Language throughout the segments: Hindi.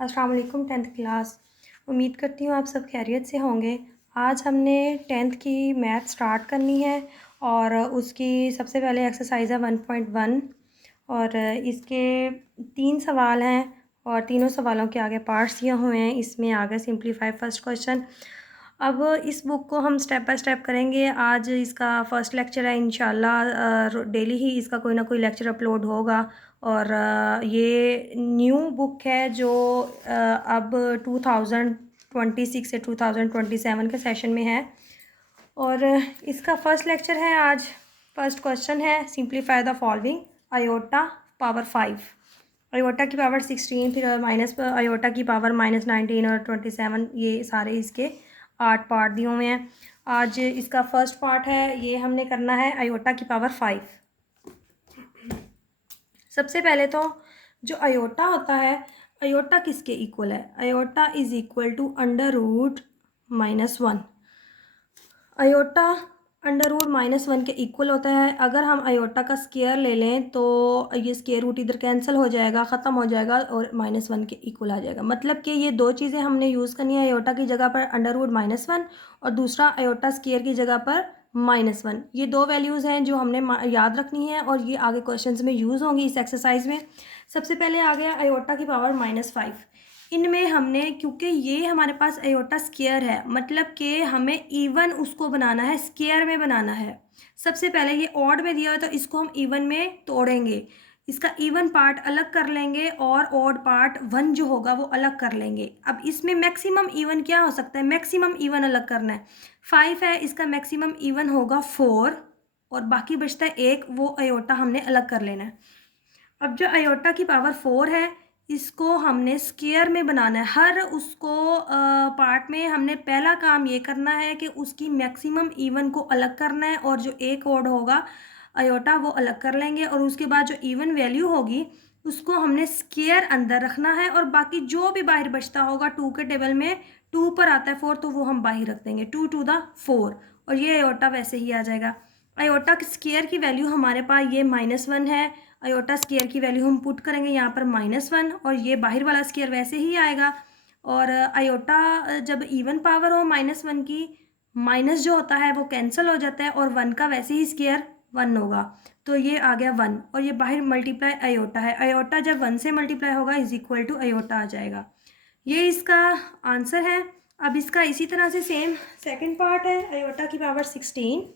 अस्सलाम वालेकुम। 10th क्लास, उम्मीद करती हूँ आप सब खैरियत से होंगे। आज हमने 10th की मैथ स्टार्ट करनी है और उसकी सबसे पहले एक्सरसाइज है 1.1 और इसके 3 सवाल हैं और तीनों सवालों के आगे पार्ट्स दिए हुए हैं। इसमें आगे सिंपलीफाई फर्स्ट क्वेश्चन। अब इस बुक को हम स्टेप बाय स्टेप करेंगे। आज इसका फ़र्स्ट लेक्चर है, इंशाल्लाह डेली ही इसका कोई ना कोई लेक्चर अपलोड होगा। और ये न्यू बुक है जो अब 2026 से 2027 के सेशन में है और इसका फ़र्स्ट लेक्चर है आज। फर्स्ट क्वेश्चन है simplify the following iota power 5, iota की पावर 16, फिर माइनस आयोटा की पावर -19 और 27। ये सारे इसके 8 पार्ट दिए हुए हैं। आज इसका फर्स्ट पार्ट है, ये हमने करना है आयोटा की पावर 5। सबसे पहले तो जो आयोटा होता है, आयोटा किसके इक्वल है? Iota is equal to √-1। Iota √-1 के इक्वल होता है। अगर हम आयोटा का स्क्वायर ले लें तो ये स्क्वायर रूट इधर कैंसिल हो जाएगा, ख़त्म हो जाएगा और -1 के इक्वल आ जाएगा। मतलब कि ये दो चीज़ें हमने यूज़ करनी है, आयोटा की जगह पर √-1 और दूसरा आयोटा स्क्वायर की जगह पर -1। ये दो वैल्यूज़ हैं जो हमने याद रखनी है और ये आगे क्वेश्चंस में यूज़ होंगी इस एक्सरसाइज में। सबसे पहले आ गया आयोटा की पावर -5। इनमें हमने, क्योंकि ये हमारे पास आयोटा स्क्वायर है, मतलब कि हमें इवन उसको बनाना है, स्क्वायर में बनाना है। सबसे पहले ये ऑड में दिया है तो इसको हम इवन में तोड़ेंगे, इसका इवन पार्ट अलग कर लेंगे और ऑड पार्ट 1 जो होगा वो अलग कर लेंगे। अब इसमें मैक्सिमम इवन क्या हो सकता है? मैक्सिमम इवन अलग करना है। 5 है, इसका मैक्सिमम इवन होगा 4 और बाकी बचता है 1, वो आयोटा हमने अलग कर लेना है। अब जो आयोटा की पावर 4 है, इसको हमने स्क्वायर में बनाना है। हर उसको पार्ट में हमने पहला काम ये करना है कि उसकी मैक्सिमम इवन को अलग करना है और जो एक ओड होगा आयोटा वो अलग कर लेंगे और उसके बाद जो इवन वैल्यू होगी उसको हमने स्क्वायर अंदर रखना है और बाकी जो भी बाहर बचता होगा 2 के टेबल में 2 पर आता है 4 तो वो हम बाहर रख देंगे, 2 to the 4 और ये आयोटा वैसे ही आ जाएगा। आयोटा के स्क्वायर की वैल्यू हमारे पास ये -1 है। आयोटा स्क्वायर की वैल्यू हम पुट करेंगे यहाँ पर -1 और ये बाहर वाला स्क्वायर वैसे ही आएगा। और आयोटा जब इवन पावर हो -1 की, माइनस जो होता है वो कैंसिल हो जाता है और 1 का वैसे ही स्क्वायर 1 होगा, तो ये आ गया 1 और ये बाहर मल्टीप्लाई आयोटा है। आयोटा जब 1 से मल्टीप्लाई होगा इज इक्वल टू आयोटा आ जाएगा। ये इसका आंसर है। अब इसका इसी तरह से सेम सेकंड पार्ट है, आयोटा की पावर 16।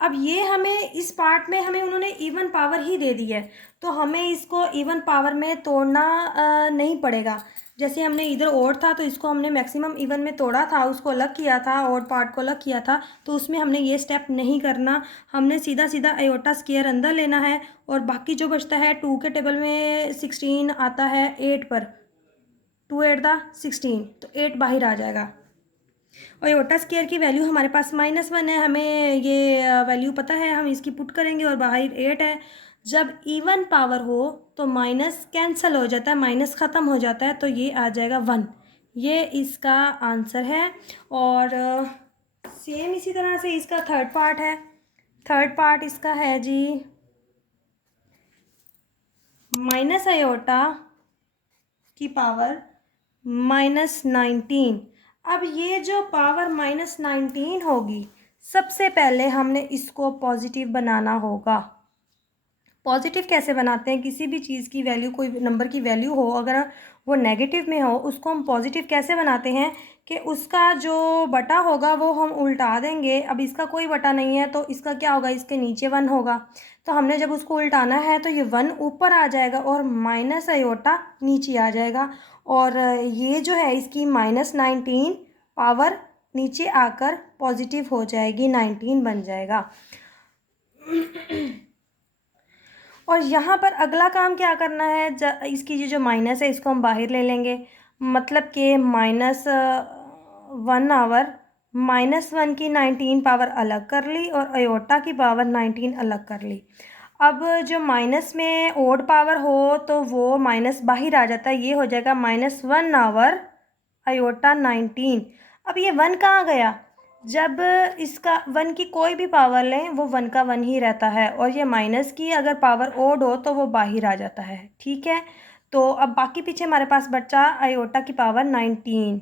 अब ये हमें इस पार्ट में हमें उन्होंने इवन पावर ही दे दी है तो हमें इसको इवन पावर में तोड़ना नहीं पड़ेगा। जैसे हमने इधर ओड था तो इसको हमने मैक्सिमम इवन में तोड़ा था, उसको अलग किया था, ओड पार्ट को अलग किया था, तो उसमें हमने ये स्टेप नहीं करना। हमने सीधा सीधा आयोटा स्क्वायर अंदर लेना है और बाकी जो बचता है 2 के टेबल में 16 आता है 8 पर, 2 8 द 16 तो 8 बाहर आ जाएगा। और आयोटा स्क्वायर की वैल्यू हमारे पास -1 है, हमें ये वैल्यू पता है, हम इसकी पुट करेंगे और बाहर 8 है। जब इवन पावर हो तो माइनस कैंसिल हो जाता है, माइनस ख़त्म हो जाता है तो ये आ जाएगा 1। ये इसका आंसर है। और सेम इसी तरह से इसका थर्ड पार्ट है। थर्ड पार्ट इसका है जी माइनस आयोटा की पावर -19। अब ये जो पावर -19 होगी, सबसे पहले हमने इसको पॉजिटिव बनाना होगा। पॉजिटिव कैसे बनाते हैं? किसी भी चीज़ की वैल्यू, कोई नंबर की वैल्यू हो, अगर वो नेगेटिव में हो उसको हम पॉजिटिव कैसे बनाते हैं कि उसका जो बटा होगा वो हम उल्टा देंगे। अब इसका कोई बटा नहीं है तो इसका क्या होगा, इसके नीचे 1 होगा, तो हमने जब उसको उल्टाना है तो ये 1 ऊपर आ जाएगा और माइनस आयोटा नीचे आ जाएगा और ये जो है इसकी -19 पावर नीचे आकर पॉजिटिव हो जाएगी, 19 बन जाएगा। और यहाँ पर अगला काम क्या करना है, इसकी जो माइनस है इसको हम बाहर ले लेंगे, मतलब कि -1 आवर -1 की 19 पावर अलग कर ली और आयोटा की पावर 19 अलग कर ली। अब जो माइनस में ओड पावर हो तो वो माइनस बाहर आ जाता है, ये हो जाएगा -1 आवर आयोटा 19। अब ये 1 कहाँ गया? जब इसका वन की कोई भी पावर लें वो वन का वन ही रहता है, और ये माइनस की अगर पावर ओड हो तो वो बाहर आ जाता है। ठीक है, तो अब बाकी पीछे हमारे पास बचा आयोटा की पावर 19।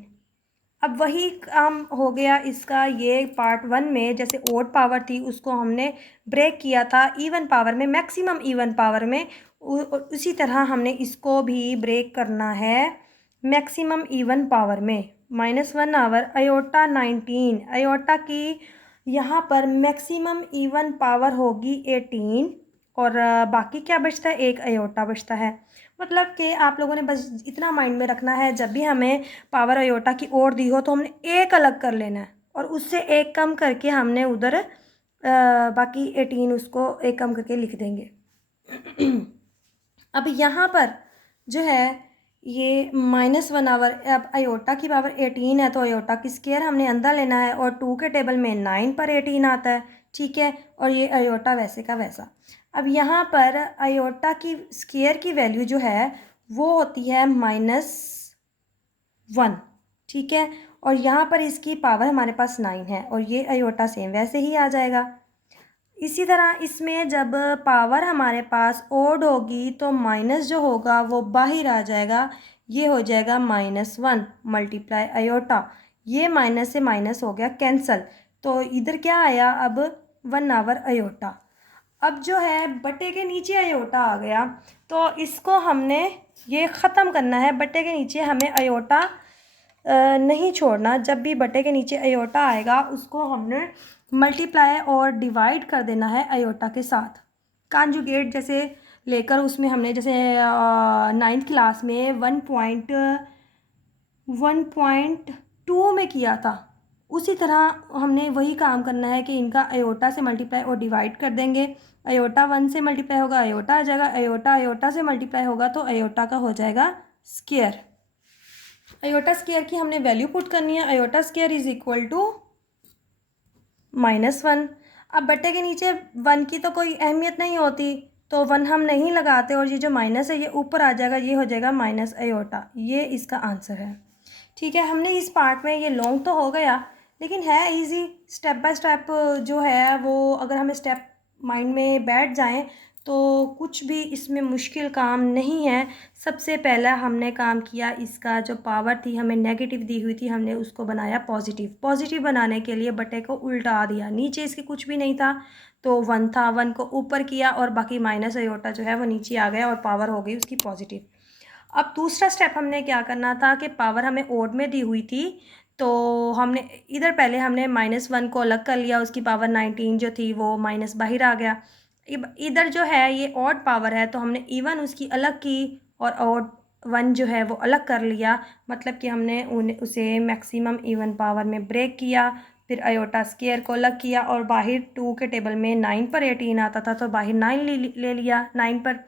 अब वही काम हो गया इसका, ये पार्ट वन में जैसे ओड पावर थी उसको हमने ब्रेक किया था इवन पावर में, मैक्सिमम इवन पावर में। उसी तरह हमने इसको भी ब्रेक करना है मैक्सिमम इवन पावर में। -1 आवर अयोटा 19, अयोटा की यहाँ पर मैक्सिमम इवन पावर होगी 18, और बाकी क्या बचता है, एक अयोटा बचता है। मतलब कि आप लोगों ने बस इतना माइंड में रखना है, जब भी हमें पावर अयोटा की ओर दी हो तो हमने एक अलग कर लेना है, और उससे एक कम करके हमने उधर बाकी 18 उसको एक कम करके लिख देंगे। अब यहाँ पर जो है ये -1 आवर, अब अयोटा की पावर 18 है तो अयोटा की स्केयर हमने अंदर लेना है, और 2 के टेबल में 9 पर 18 आता है। ठीक है, और ये अयोटा वैसे का वैसा। अब यहाँ पर अयोटा की स्केयर की वैल्यू जो है वो होती है -1। ठीक है, और यहाँ पर इसकी पावर हमारे पास 9 है, और ये अयोटा सेम वैसे ही आ जाएगा। इसी तरह इसमें जब पावर हमारे पास ओड होगी तो माइनस जो होगा वो बाहर आ जाएगा, ये हो जाएगा -1 मल्टीप्लाई अयोटा। ये माइनस से माइनस हो गया कैंसल, तो इधर क्या आया अब 1 आवर अयोटा। अब जो है बटे के नीचे अयोटा आ गया, तो इसको हमने ये ख़त्म करना है। बटे के नीचे हमें अयोटा नहीं छोड़ना, जब भी बटे के नीचे अयोटा आएगा उसको हमने मल्टीप्लाई और डिवाइड कर देना है अयोटा के साथ। कांजुगेट जैसे लेकर उसमें हमने जैसे 9th क्लास में 1.2 में किया था, उसी तरह हमने वही काम करना है कि इनका अयोटा से मल्टीप्लाई और डिवाइड कर देंगे। अयोटा 1 से मल्टीप्लाई होगा अयोटा आ जाएगा, अयोटा अयोटा से मल्टीप्लाई होगा तो अयोटा का हो जाएगा स्क्वायर। अयोटा स्क्वायर की हमने वैल्यू पुट करनी है, iota square is equal to -1। अब बटे के नीचे 1 की तो कोई अहमियत नहीं होती, तो 1 हम नहीं लगाते, और ये जो माइनस है ये ऊपर आ जाएगा, ये हो जाएगा माइनस अयोटा। ये इसका आंसर है। ठीक है, हमने इस पार्ट में ये लॉन्ग तो हो गया लेकिन है इजी, स्टेप बाय स्टेप जो है वो अगर हमें स्टेप माइंड में बैठ जाएं तो कुछ भी इसमें मुश्किल काम नहीं है। सबसे पहला हमने काम किया, इसका जो पावर थी हमें नेगेटिव दी हुई थी, हमने उसको बनाया पॉजिटिव। पॉजिटिव बनाने के लिए बटे को उल्टा दिया, नीचे इसके कुछ भी नहीं था तो 1 था, 1 को ऊपर किया और बाकी माइनस अयोटा जो है वो नीचे आ गया और पावर हो गई उसकी पॉजिटिव। अब दूसरा स्टेप हमने क्या करना था कि पावर हमें ओड में दी हुई थी, तो हमने इधर पहले हमने -1 को अलग कर लिया, उसकी पावर 19 जो थी वो माइनस बाहर आ गया। इधर जो है ये ऑड पावर है तो हमने इवन उसकी अलग की और ऑड 1 जो है वो अलग कर लिया, मतलब कि हमने उसे मैक्सिमम इवन पावर में ब्रेक किया। फिर अयोटा स्क्वायर को अलग किया और बाहर 2 के टेबल में 9 पर 18 आता था तो बाहर 9 ले लिया 9 पर।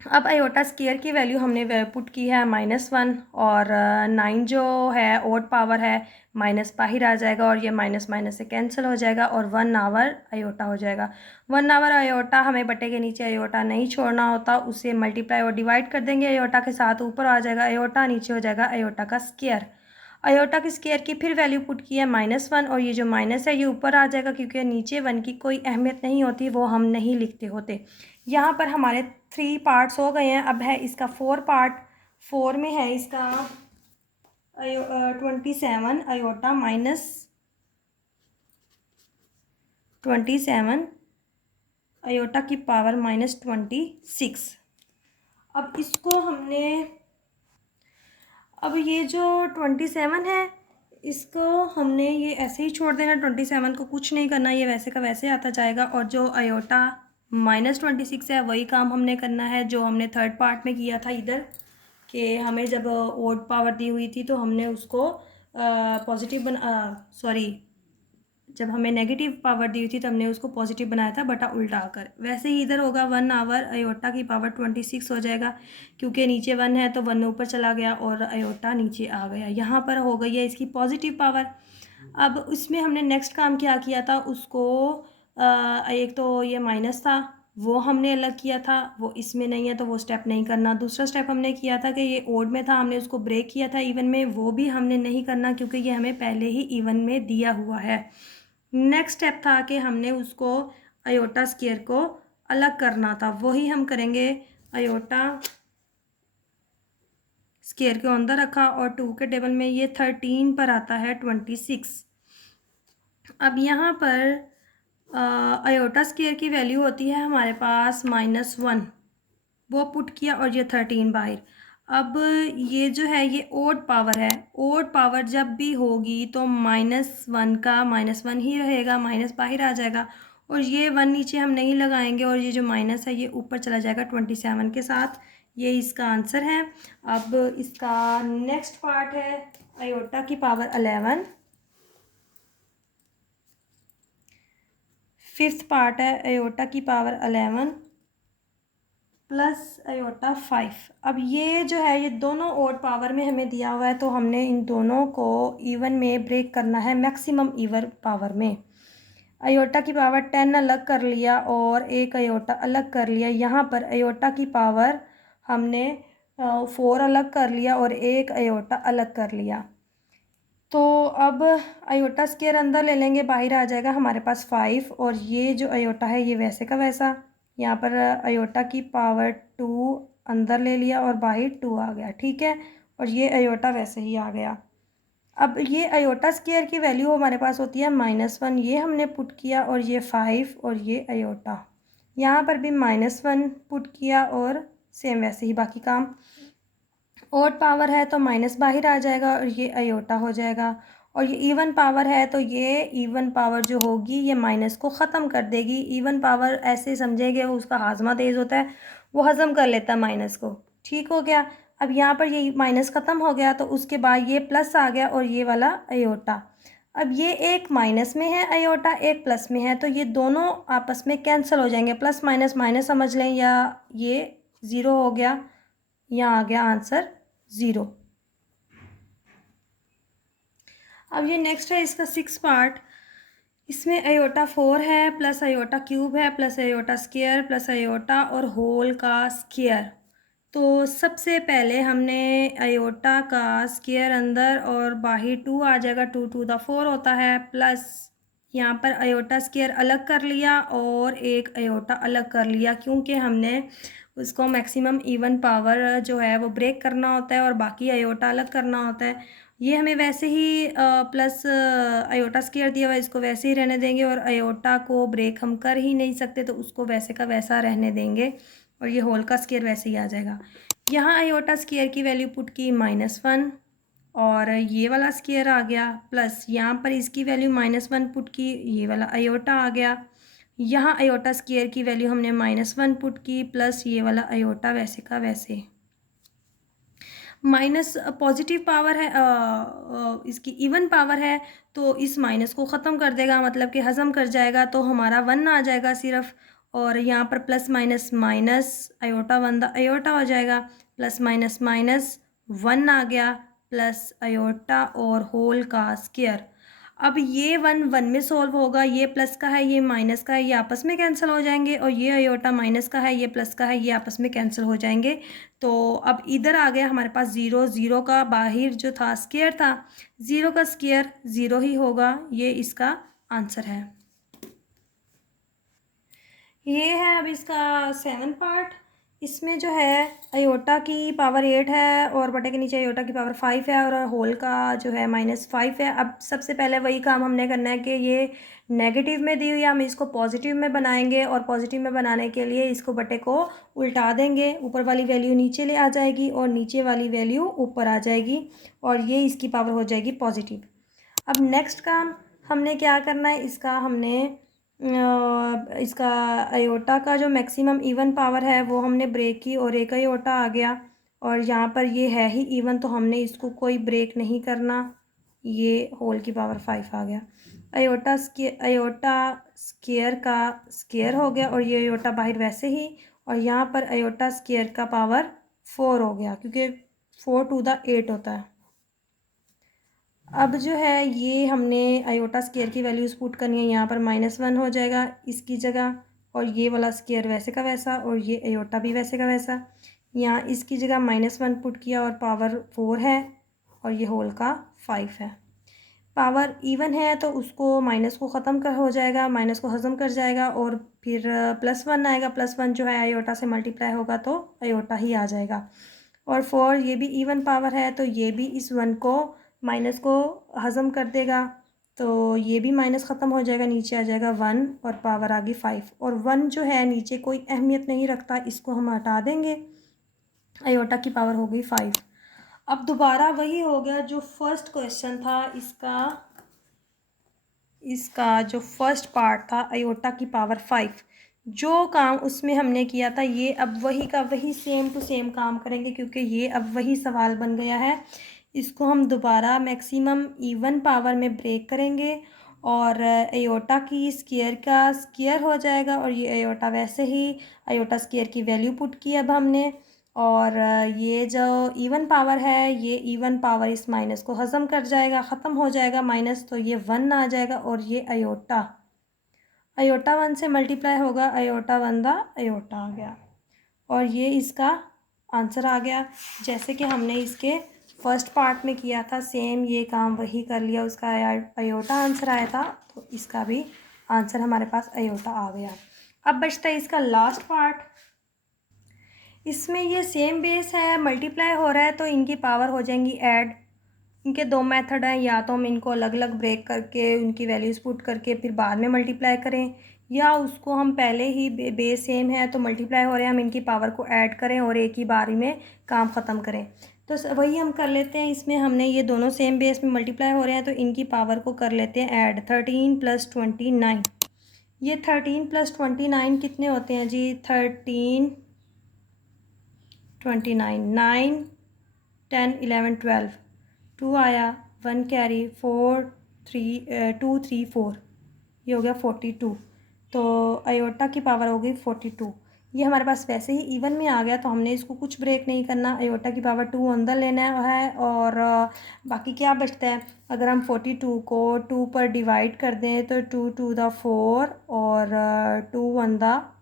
अब अयोटा स्क्वायर की वैल्यू हमने पुट की है -1, और 9 जो है ओड पावर है, माइनस बाहर आ जाएगा और ये माइनस माइनस से कैंसिल हो जाएगा और 1 आवर अयोटा हो जाएगा। 1 आवर अयोटा हमें बटे के नीचे अयोटा नहीं छोड़ना होता, उसे मल्टीप्लाई और डिवाइड कर देंगे अयोटा के साथ, ऊपर आ जाएगा अयोटा, नीचे हो जाएगा अयोटा का स्क्वायर। अयोटा की स्क्वायर की फिर वैल्यू पुट की है -1, और ये जो माइनस है ये ऊपर आ जाएगा क्योंकि नीचे 1 की कोई अहमियत नहीं होती, वो हम नहीं लिखते होते। यहाँ पर हमारे 3 पार्ट्स हो गए हैं, अब है इसका 4 पार्ट। 4 में है इसका 27 अयोटा -27 अयोटा की पावर -26। अब इसको हमने, अब ये जो 27 है इसको हमने ये ऐसे ही छोड़ देना, 27 को कुछ नहीं करना, ये वैसे का वैसे आता जाएगा। और जो अयोटा -26 है वही काम हमने करना है जो हमने थर्ड पार्ट में किया था इधर, कि हमें जब ओड पावर दी हुई थी तो हमने उसको पॉजिटिव सॉरी, जब हमें नेगेटिव पावर दी हुई थी तो हमने उसको पॉजिटिव बनाया था बटा उल्टा कर। वैसे ही इधर होगा 1 आवर अयोटा की पावर 26 हो जाएगा, क्योंकि नीचे 1 है तो 1 ऊपर चला गया और अयोटा नीचे आ गया। यहाँ पर हो गई है इसकी पॉजिटिव पावर। अब इसमें हमने नेक्स्ट काम क्या किया था, उसको एक तो ये माइनस था, वो हमने अलग किया था, वो इसमें नहीं है तो वो स्टेप नहीं करना। दूसरा स्टेप हमने किया था कि ये ओड में था, हमने उसको ब्रेक किया था इवन में, वो भी हमने नहीं करना क्योंकि ये हमें पहले ही इवन में दिया हुआ है। नेक्स्ट स्टेप था कि हमने उसको आयोटा स्क्वायर को अलग करना था, वही हम करेंगे। आयोटा स्क्वायर को अंदर रखा और 2 के टेबल में ये 13 पर आता है 26। अब यहाँ पर आयोटा स्क्वायर की वैल्यू होती है हमारे पास -1, वो पुट किया और ये 13 बाहर। अब ये जो है ये ओड पावर है, ओड पावर जब भी होगी तो -1 का -1 ही रहेगा, माइनस बाहर आ जाएगा और ये 1 नीचे हम नहीं लगाएंगे और ये जो माइनस है ये ऊपर चला जाएगा 27 के साथ। ये इसका आंसर है। अब इसका नेक्स्ट पार्ट है आयोटा की पावर 11। फिफ्थ पार्ट है आयोटा की पावर 11 प्लस आयोटा 5। अब ये जो है ये दोनों ओड पावर में हमें दिया हुआ है तो हमने इन दोनों को इवन में ब्रेक करना है मैक्सिमम इवन पावर में। आयोटा की पावर 10 अलग कर लिया और एक आयोटा अलग कर लिया। यहाँ पर आयोटा की पावर हमने 4 अलग कर लिया और एक आयोटा अलग कर लिया। तो अब आयोटा स्क्वायर अंदर ले लेंगे, बाहर आ जाएगा हमारे पास 5 और ये जो आयोटा है ये वैसे का वैसा। यहाँ पर आयोटा की पावर 2 अंदर ले लिया और बाहर 2 आ गया, ठीक है। और ये आयोटा वैसे ही आ गया। अब ये आयोटा स्क्वायर की वैल्यू हमारे पास होती है -1, ये हमने पुट किया और ये 5 और ये आयोटा। यहाँ पर भी -1 पुट किया और सेम वैसे ही बाकी काम। ओड पावर है तो माइनस बाहर आ जाएगा और ये आयोटा हो जाएगा। और ये इवन पावर है तो ये इवन पावर जो होगी ये माइनस को ख़त्म कर देगी। इवन पावर ऐसे समझेंगे उसका हाजमा तेज़ होता है, वो हज़म कर लेता है माइनस को, ठीक हो गया। अब यहाँ पर ये माइनस ख़त्म हो गया तो उसके बाद ये प्लस आ गया और ये वाला आयोटा। अब ये एक माइनस में है आयोटा, एक प्लस में है तो ये दोनों आपस में कैंसिल हो जाएंगे। प्लस माइनस माइनस समझ लें या ये ज़ीरो हो गया, यहाँ आ गया आंसर 0। अब ये नेक्स्ट है इसका 6 पार्ट। इसमें आयोटा 4 है प्लस आयोटा क्यूब है plus iota square plus iota और होल का स्क्वायर। तो सबसे पहले हमने आयोटा का स्क्वायर अंदर और बाहर 2 आ जाएगा, 2 टू द 4 होता है, प्लस यहाँ पर आयोटा स्क्वायर अलग कर लिया और एक आयोटा अलग कर लिया क्योंकि हमने उसको मैक्सिमम इवन पावर जो है वो ब्रेक करना होता है और बाकी आयोटा अलग करना होता है। ये हमें वैसे ही प्लस आयोटा स्क्वायर दिया हुआ है, इसको वैसे ही रहने देंगे और आयोटा को ब्रेक हम कर ही नहीं सकते तो उसको वैसे का वैसा रहने देंगे और ये होल का स्क्वायर वैसे ही आ जाएगा। यहाँ आयोटा स्क्वायर की वैल्यू पुट की -1 और ये वाला स्क्वायर आ गया, प्लस यहाँ पर इसकी वैल्यू -1 पुट की, ये वाला आयोटा आ गया। यहाँ आयोटा स्क्वायर की वैल्यू हमने -1 पुट की प्लस ये वाला आयोटा वैसे का वैसे। माइनस पॉजिटिव पावर है, इसकी इवन पावर है तो इस माइनस को ख़त्म कर देगा, मतलब कि हज़म कर जाएगा तो हमारा 1 आ जाएगा सिर्फ। और यहाँ पर plus minus minus iota 1 iota हो जाएगा, प्लस माइनस माइनस 1 आ गया प्लस आयोटा और होल का स्क्वायर। अब ये 1 1 में सॉल्व होगा, ये प्लस का है ये माइनस का है, ये आपस में कैंसिल हो जाएंगे और ये आयोटा माइनस का है ये प्लस का है, ये आपस में कैंसिल हो जाएंगे। तो अब इधर आ गया हमारे पास 0, 0 का बाहर जो था स्क्वायर था, 0 का स्क्वायर 0 ही होगा, ये इसका आंसर है। ये है अब इसका 7 पार्ट। इसमें जो है आयोटा की पावर 8 है और बटे के नीचे आयोटा की पावर 5 है और होल का जो है -5 है। अब सबसे पहले वही काम हमने करना है कि ये नेगेटिव में दी हुई है, हम इसको पॉजिटिव में बनाएंगे और पॉजिटिव में बनाने के लिए इसको बटे को उल्टा देंगे, ऊपर वाली वैल्यू नीचे ले आ जाएगी और नीचे वाली वैल्यू ऊपर आ जाएगी और ये इसकी पावर हो जाएगी पॉजिटिव। अब नेक्स्ट काम हमने क्या करना है, इसका हमने इसका आयोटा का जो मैक्सिमम इवन पावर है वो हमने ब्रेक की और एक आयोटा आ गया और यहाँ पर ये है ही इवन तो हमने इसको कोई ब्रेक नहीं करना, ये होल की पावर 5 आ गया। आयोटा स्क्वायर का स्क्वायर हो गया और ये आयोटा बाहर वैसे ही और यहाँ पर आयोटा स्क्वायर का पावर 4 हो गया क्योंकि 4 टू द 8 होता है। अब जो है ये हमने आयोटा स्क्वायर की वैल्यूज़ पुट करनी है, यहाँ पर -1 हो जाएगा इसकी जगह और ये वाला स्क्वायर वैसे का वैसा और ये अयोटा भी वैसे का वैसा। यहाँ इसकी जगह -1 पुट किया और पावर 4 है और ये होल का 5 है। पावर इवन है तो उसको माइनस को ख़त्म कर हो जाएगा, माइनस को हज़म कर जाएगा और फिर +1 आएगा। +1 जो है अयोटा से मल्टीप्लाई होगा तो अयोटा ही आ जाएगा। और 4 ये भी इवन पावर है तो ये भी इस 1 को माइनस को हज़म कर देगा, तो ये भी माइनस ख़त्म हो जाएगा, नीचे आ जाएगा 1 और पावर आ गई 5। और 1 जो है नीचे कोई अहमियत नहीं रखता, इसको हम हटा देंगे, अयोटा की पावर हो गई 5। अब दोबारा वही हो गया जो फर्स्ट क्वेश्चन था, इसका जो फर्स्ट पार्ट था अयोटा की पावर 5, जो काम उसमें हमने किया था ये अब वही का वही सेम टू सेम काम करेंगे, क्योंकि ये अब वही सवाल बन गया है। इसको हम दोबारा मैक्सिमम इवन पावर में ब्रेक करेंगे और अयोटा की स्क्वायर का स्क्वायर हो जाएगा और ये अयोटा वैसे ही अयोटा स्क्वायर की वैल्यू पुट की अब हमने। और ये जो इवन पावर है ये इवन पावर इस माइनस को हज़म कर जाएगा, ख़त्म हो जाएगा माइनस, तो ये 1 आ जाएगा और ये अयोटा 1 से मल्टीप्लाई होगा, अयोटा 1 दा अयोटा आ गया और ये इसका आंसर आ गया। जैसे कि हमने इसके फर्स्ट पार्ट में किया था सेम ये काम वही कर लिया, उसका अयोटा आंसर आया था तो इसका भी आंसर हमारे पास अयोटा आ गया। अब बचता है इसका लास्ट पार्ट। इसमें ये सेम बेस है, मल्टीप्लाई हो रहा है तो इनकी पावर हो जाएंगी ऐड। इनके दो मेथड हैं, या तो हम इनको अलग अलग ब्रेक करके उनकी वैल्यूज़ पुट करके फिर बाद में मल्टीप्लाई करें, या उसको हम पहले ही बेस सेम है तो मल्टीप्लाई हो रहे हैं हम इनकी पावर को ऐड करें और एक ही बारी में काम ख़त्म करें। तो वही हम कर लेते हैं। इसमें हमने ये दोनों सेम बेस में मल्टीप्लाई हो रहे हैं तो इनकी पावर को कर लेते हैं ऐड। 13 + 29, ये 13 + 29 कितने होते हैं जी? 13 29, 9 10 11 12, 2 आया, 1 कैरी, 4 3 2 3 4, ये हो गया 42। तो अयोटा की पावर हो गई 42। ये हमारे पास वैसे ही इवन में आ गया तो हमने इसको कुछ ब्रेक नहीं करना, अयोटा की पावर 2 अंदर लेना है और बाकी क्या बचता है? अगर हम 42 को 2 पर डिवाइड कर दें तो 2 2 दा 4 और 2 1 दा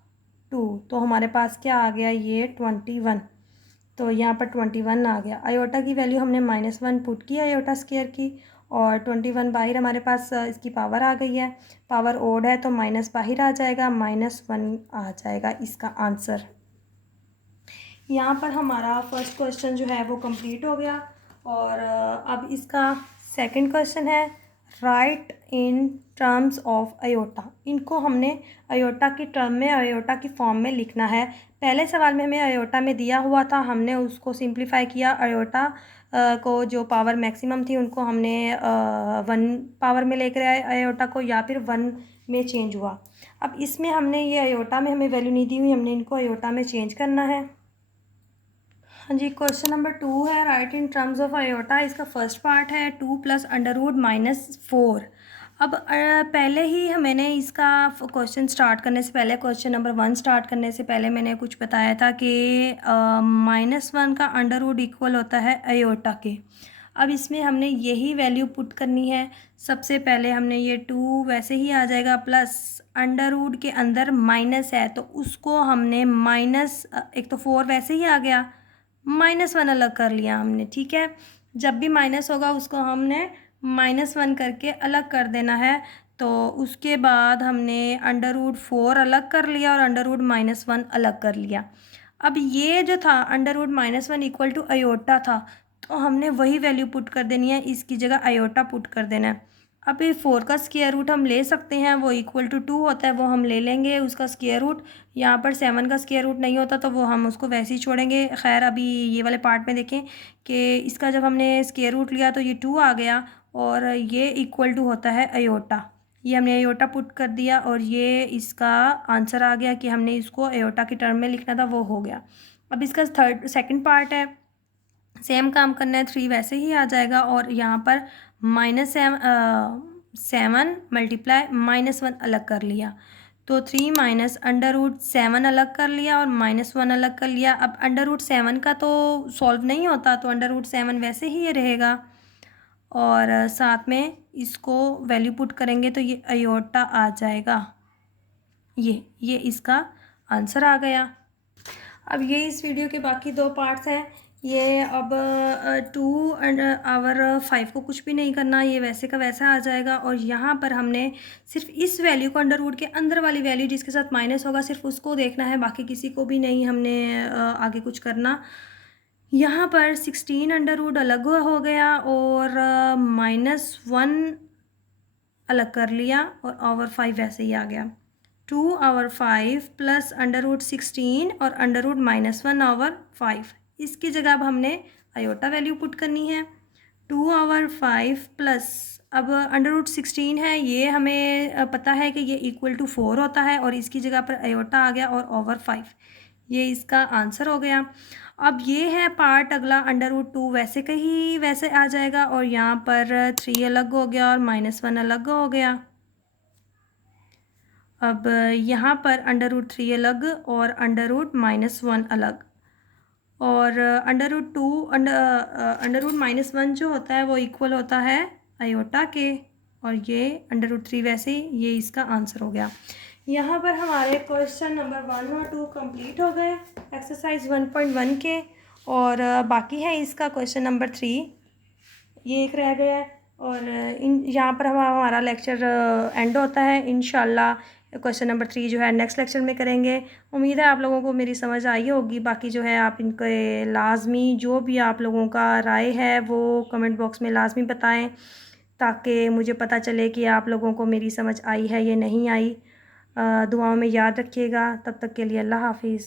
2, तो हमारे पास क्या आ गया? ये 21। तो यहाँ पर 21 आ गया। अयोटा की वैल्यू हमने -1 पुट की अयोटा स्क्वायर की और 21 बाहर हमारे पास इसकी पावर आ गई है। पावर ओड है तो माइनस बाहर आ जाएगा, -1 आ जाएगा इसका आंसर। यहाँ पर हमारा फर्स्ट क्वेश्चन जो है वो कंप्लीट हो गया और अब इसका सेकंड क्वेश्चन है write in terms of iota. इनको हमने अयोटा की टर्म में अयोटा की फॉर्म में लिखना है। पहले सवाल में हमें अयोटा में दिया हुआ था, हमने उसको सिंप्लीफाई किया, अयोटा को जो पावर मैक्सिमम थी उनको हमने 1 पावर में लेकर आए अयोटा को, या फिर 1 में चेंज हुआ। अब इसमें हमने ये अयोटा में हमें वैल्यू नहीं दी हुई, हमने इनको अयोटा में चेंज करना है। हाँ जी, क्वेश्चन नंबर 2 है write in terms of iota. इसका फर्स्ट पार्ट है 2 + √-4। अब पहले ही मैंने इसका क्वेश्चन स्टार्ट करने से पहले, क्वेश्चन नंबर 1 स्टार्ट करने से पहले मैंने कुछ बताया था कि -1 का अंडर रूट इक्वल होता है अयोटा के। अब इसमें हमने यही वैल्यू पुट करनी है। सबसे पहले हमने ये 2 वैसे ही आ जाएगा, प्लस अंडर रूट के अंदर माइनस है तो उसको हमने माइनस, एक तो 4 वैसे ही आ गया, -1 अलग कर लिया हमने, ठीक है। जब भी माइनस होगा उसको हमने -1 करके अलग कर देना है। तो उसके बाद हमने अंडर रूट 4 अलग कर लिया और अंडर रूट -1 अलग कर लिया। अब ये जो था under root -1 equal to iota था, तो हमने वही वैल्यू पुट कर देनी है, इसकी जगह अयोटा पुट कर देना है। अब ये 4 का स्क्वायर रूट हम ले सकते हैं, वो इक्वल टू 2 होता है, वो हम ले लेंगे उसका स्क्वायर रूट। यहाँ पर 7 का स्क्वायर रूट नहीं होता तो वो हम उसको वैसे ही छोड़ेंगे। खैर अभी ये वाले पार्ट में देखें कि इसका जब हमने स्क्वायर रूट लिया तो ये 2 आ गया और ये इक्वल टू होता है अयोटा। ये हमने अयोटा पुट कर दिया और ये इसका आंसर आ गया कि हमने इसको अयोटा की टर्म में लिखना था, वो हो गया। अब इसका सेकंड पार्ट है, सेम काम करना है, 3 वैसे ही आ जाएगा और यहाँ पर -7 मल्टीप्लाई -1 अलग कर लिया, तो 3 - अंडर रूट 7 अलग कर लिया और -1 अलग कर लिया। अब अंडर रूट 7 का तो सॉल्व नहीं होता तो अंडर रूट 7 वैसे ही ये रहेगा और साथ में इसको वैल्यू पुट करेंगे तो ये अयोटा आ जाएगा। ये इसका आंसर आ गया। अब ये इस वीडियो के बाकी 2 पार्ट्स हैं। ये अब 2 एंड आवर 5 को कुछ भी नहीं करना, ये वैसे का वैसा आ जाएगा। और यहाँ पर हमने सिर्फ इस वैल्यू को, अंडर रूट के अंदर वाली वैल्यू जिसके साथ माइनस होगा, सिर्फ उसको देखना है, बाकी किसी को भी नहीं हमने आगे कुछ करना। यहाँ पर 16 अंडर रूट अलग हो गया और -1 अलग कर लिया और ओवर 5 वैसे ही आ गया। 2/5 प्लस अंडर रूट 16 और अंडर रूट -1/5, इसकी जगह अब हमने आयोटा वैल्यू पुट करनी है। 2/5 प्लस, अब अंडर रूट 16 है, ये हमें पता है कि ये इक्वल टू 4 होता है और इसकी जगह पर आयोटा आ गया और ओवर 5, ये इसका आंसर हो गया। अब ये है पार्ट अगला, अंडर रूट 2 वैसे का ही वैसे आ जाएगा और यहाँ पर 3 अलग हो गया और -1 अलग हो गया। अब यहाँ पर अंडर रूट 3 अलग और अंडर रूट -1 अलग, और अंडर रूट 2 अंडर रूट -1 जो होता है वो इक्वल होता है आयोटा के, और ये अंडर रूट 3 वैसे ही, ये इसका आंसर हो गया। यहाँ पर हमारे क्वेश्चन नंबर 1 और 2 कंप्लीट हो गए एक्सरसाइज 1.1 के, और बाकी है इसका क्वेश्चन नंबर 3, ये एक रह गया है। और यहाँ पर हमारा लेक्चर एंड होता है। इंशाल्लाह क्वेश्चन नंबर 3 जो है नेक्स्ट लेक्चर में करेंगे। उम्मीद है आप लोगों को मेरी समझ आई होगी। बाकी जो है आप इनके लाजमी, जो भी आप लोगों का राय है वो कमेंट बॉक्स में लाजमी बताएं, ताकि मुझे पता चले कि आप लोगों को मेरी समझ आई है या नहीं आई। दुआओं में याद रखिएगा। तब तक के लिए अल्लाह हाफिज़।